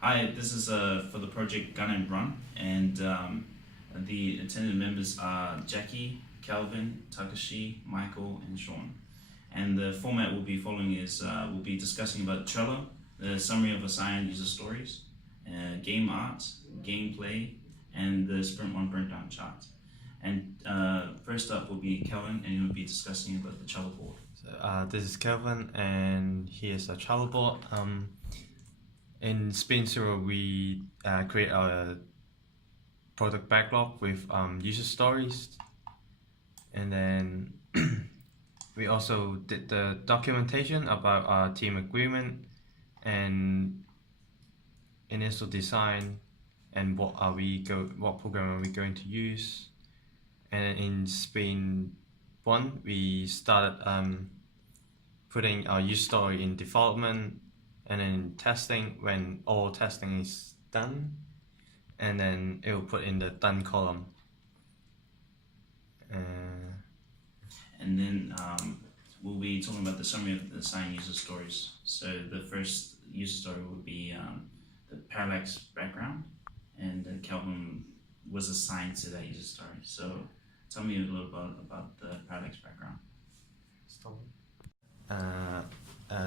Hi, this is for the project Gun and Run, and the attended members are Jackie, Calvin, Takashi, Michael, and Sean. And the format we'll be following is we'll be discussing about Trello, the summary of assigned user stories, game art, gameplay, and the Sprint 1 Burndown chart. And first up will be Calvin, and he'll be discussing about the Trello board. So, this is Calvin, and here's a Trello board. In Sprint 0, we create a product backlog with user stories, and then we also did the documentation about our team agreement and initial design and what program are we going to use. And in Sprint 1, we started putting our user story in development, and then testing when all testing is done, and then it will put in the done column. And then we'll be talking about the summary of the assigned user stories. So the first user story will be the parallax background, and Calvin was assigned to that user story. So tell me a little about the parallax background.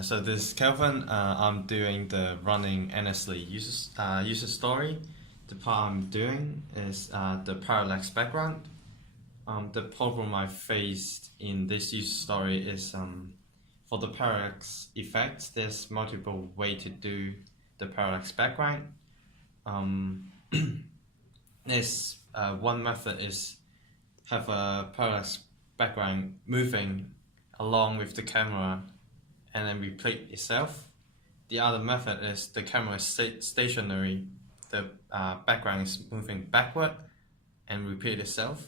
So this is Calvin. I'm doing the running endlessly user story. The part I'm doing is the parallax background. The problem I faced in this user story is for the parallax effects, there's multiple ways to do the parallax background. There's one method is have a parallax background moving along with the camera and then replay itself. The other method is the camera is stationary, the background is moving backward and repeat itself.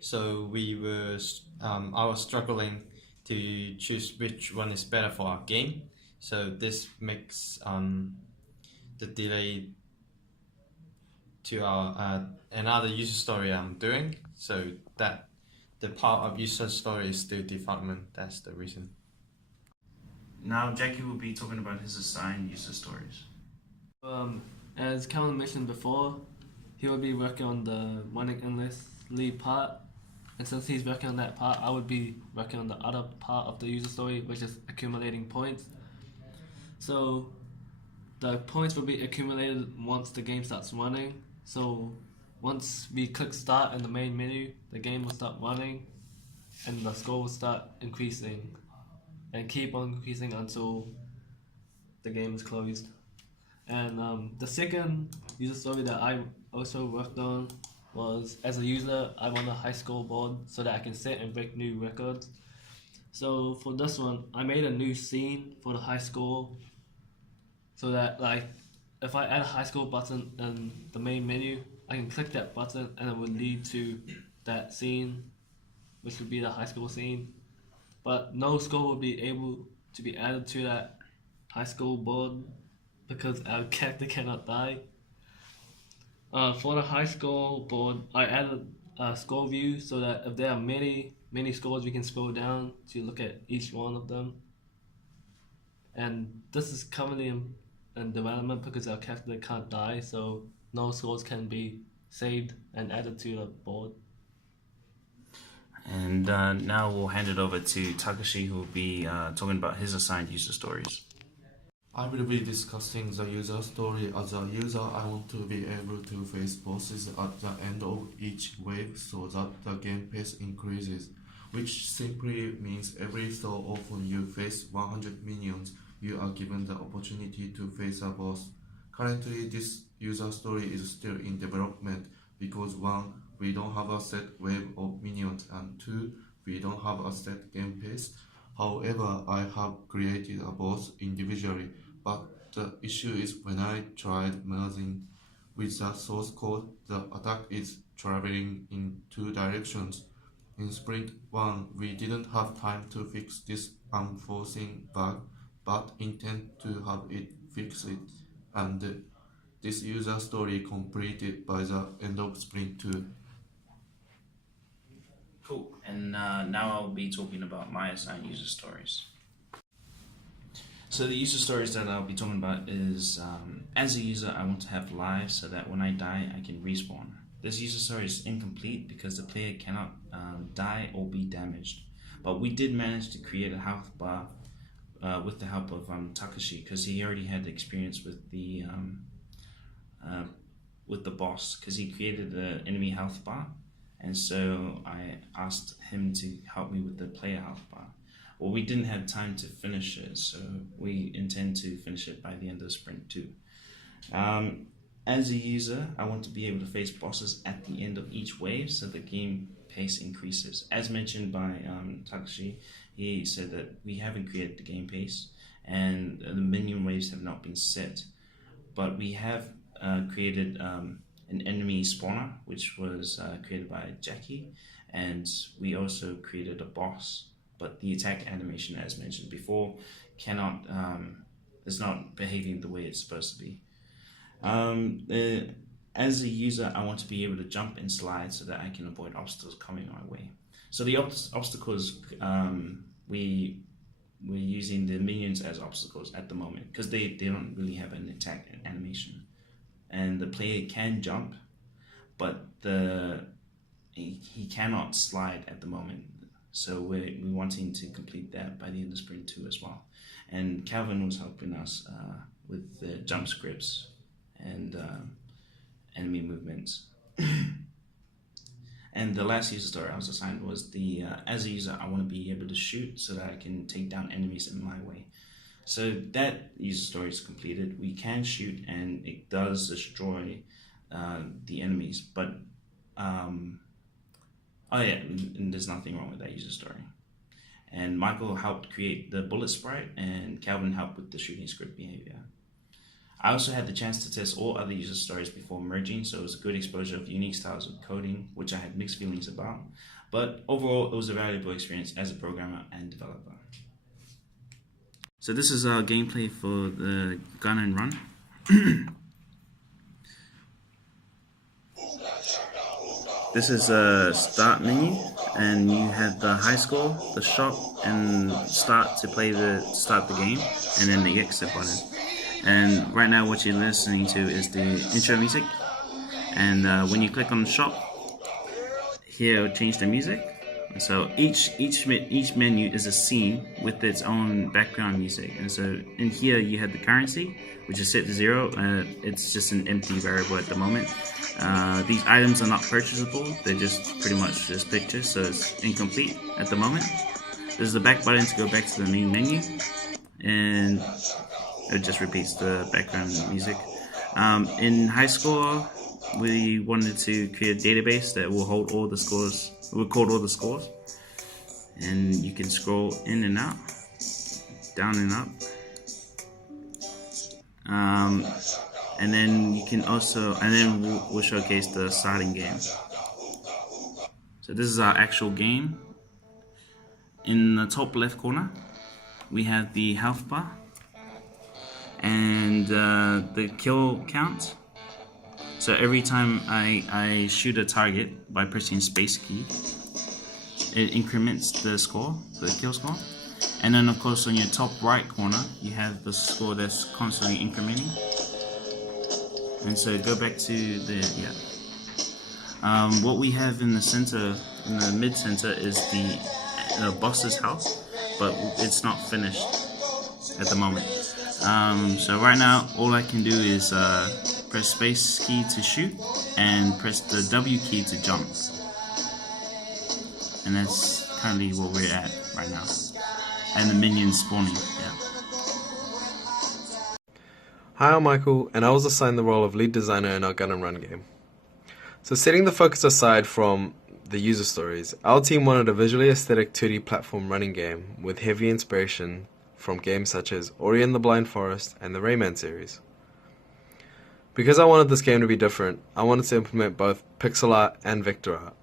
So I was struggling to choose which one is better for our game. So this makes the delay to our another user story I'm doing, so that the part of user story is still development. That's the reason. Now Jackie will be talking about his assigned user stories. As Calvin mentioned before, he will be working on the running endlessly part, and since he's working on that part, I would be working on the other part of the user story, which is accumulating points. So the points will be accumulated once the game starts running. So once we click start in the main menu, the game will start running and the score will start increasing and keep on increasing until the game is closed. And the second user story that I also worked on was, as a user, I want a high score board so that I can set and break new records. So for this one, I made a new scene for the high score so that, like, if I add a high score button in the main menu, I can click that button and it would lead to that scene, which would be the high score scene. But no score will be able to be added to that high score board because our character cannot die. For the high score board, I added a score view so that if there are many scores, we can scroll down to look at each one of them. And this is currently in development because our character can't die, so no scores can be saved and added to the board. And now we'll hand it over to Takashi, who will be talking about his assigned user stories. I will be discussing the user story. As a user, I want to be able to face bosses at the end of each wave so that the game pace increases, which simply means every so often you face 100 minions, you are given the opportunity to face a boss. Currently, this user story is still in development because 1, we don't have a set wave of minions, and 2, we don't have a set game pace. However, I have created a boss individually, but the issue is when I tried merging with the source code, the attack is traveling in 2 directions. In Sprint 1, we didn't have time to fix this unforeseen bug, but intend to have it fix it, and this user story completed by the end of Sprint 2. Cool. And now I'll be talking about my assigned user stories. So the user stories that I'll be talking about is as a user, I want to have lives so that when I die, I can respawn. This user story is incomplete because the player cannot die or be damaged. But we did manage to create a health bar with the help of Takashi, because he already had experience with the boss, because he created the enemy health bar, and so I asked him to help me with the player health bar. Well, we didn't have time to finish it, so we intend to finish it by the end of sprint 2. As a user, I want to be able to face bosses at the end of each wave so the game pace increases. As mentioned by Takashi, he said that we haven't created the game pace and the minion waves have not been set, but we have created an enemy spawner, which was created by Jackie, and we also created a boss, but the attack animation, as mentioned before, is not behaving the way it's supposed to be. As a user, I want to be able to jump and slide so that I can avoid obstacles coming my way. So the obstacles, we're using the minions as obstacles at the moment because they don't really have an attack animation. And the player can jump, but he cannot slide at the moment. So we're wanting to complete that by the end of sprint 2 as well. And Calvin was helping us with the jump scripts and enemy movements. And the last user story I was assigned was as a user, I want to be able to shoot so that I can take down enemies in my way. So that user story is completed. We can shoot and it does destroy the enemies, but and there's nothing wrong with that user story. And Michael helped create the bullet sprite and Calvin helped with the shooting script behavior. I also had the chance to test all other user stories before merging, so it was a good exposure of unique styles of coding, which I had mixed feelings about. But overall, it was a valuable experience as a programmer and developer. So this is our gameplay for the gun and run. This is a start menu, and you have the high score, the shop, and start to start the game, and then the exit button. And right now what you're listening to is the intro music, and when you click on the shop, here it'll change the music. So each menu is a scene with its own background music, and so in here you have the currency, which is set to 0. It's just an empty variable at the moment. These items are not purchasable, they're just pretty much just pictures, so it's incomplete at the moment. There's the back button to go back to the main menu, and it just repeats the background music. In high score, we wanted to create a database that will hold all the scores, record all the scores, and you can scroll in and out, down and up, and then you can also, and then we'll showcase the starting game. So this is our actual game. In the top left corner, we have the health bar and the kill count. So every time I shoot a target by pressing space key, it increments the score, the kill score. And then of course on your top right corner, you have the score that's constantly incrementing. And so go back to the, what we have in the center, in the mid center, is the boss's health, but it's not finished at the moment. So right now, all I can do is press space key to shoot and press the W key to jump. And that's currently where we're at right now. And the minions spawning, yeah. Hi, I'm Michael, and I was assigned the role of lead designer in our gun and run game. So setting the focus aside from the user stories, our team wanted a visually aesthetic 2D platform running game with heavy inspiration from games such as Ori and the Blind Forest and the Rayman series. Because I wanted this game to be different, I wanted to implement both pixel art and vector art.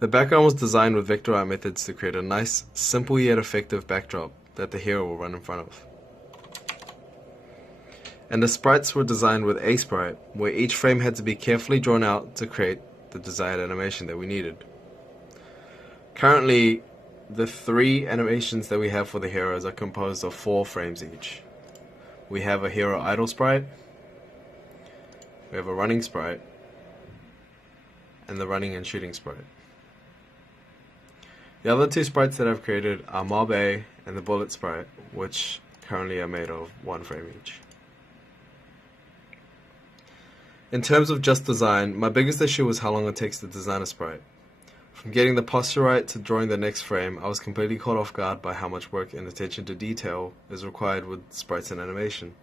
The background was designed with vector art methods to create a nice, simple yet effective backdrop that the hero will run in front of. And the sprites were designed with a sprite, where each frame had to be carefully drawn out to create the desired animation that we needed. Currently, the 3 animations that we have for the heroes are composed of 4 frames each. We have a hero idle sprite, we have a running sprite, and the running and shooting sprite. The other two sprites that I've created are Mob A and the bullet sprite, which currently are made of 1 frame each. In terms of just design, my biggest issue was how long it takes to design a sprite. From getting the posture right to drawing the next frame, I was completely caught off guard by how much work and attention to detail is required with sprites and animation.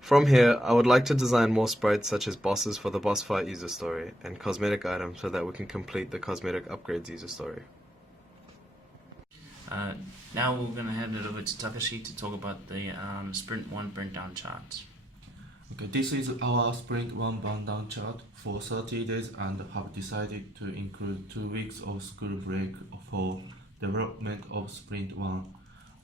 From here, I would like to design more sprites such as bosses for the boss fight user story and cosmetic items so that we can complete the cosmetic upgrades user story. Now we're going to hand it over to Takashi to talk about the Sprint 1 Burndown chart. Okay, this is our Sprint 1 Burndown chart for 30 days and have decided to include 2 weeks of school break for development of Sprint 1.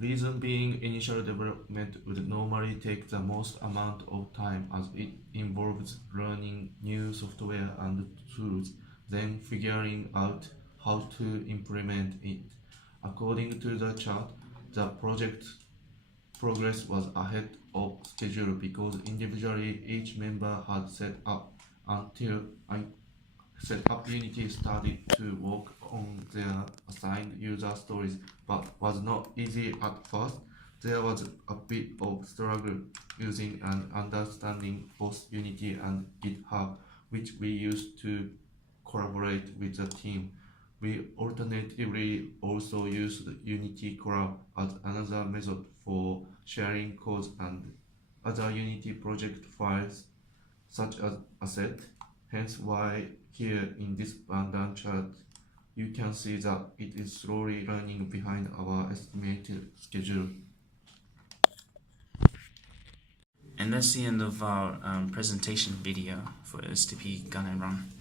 Reason being, initial development would normally take the most amount of time as it involves learning new software and tools, then figuring out how to implement it. According to the chart, the project progress was ahead of schedule because individually each member had set up Unity started to work on their assigned user stories, but was not easy at first. There was a bit of struggle using and understanding both Unity and GitHub, which we used to collaborate with the team. We alternatively also used Unity Collab as another method for sharing codes and other Unity project files, such as asset. Hence why here in this Burndown chart, you can see that it is slowly running behind our estimated schedule. And that's the end of our presentation video for SDP Gun and Run.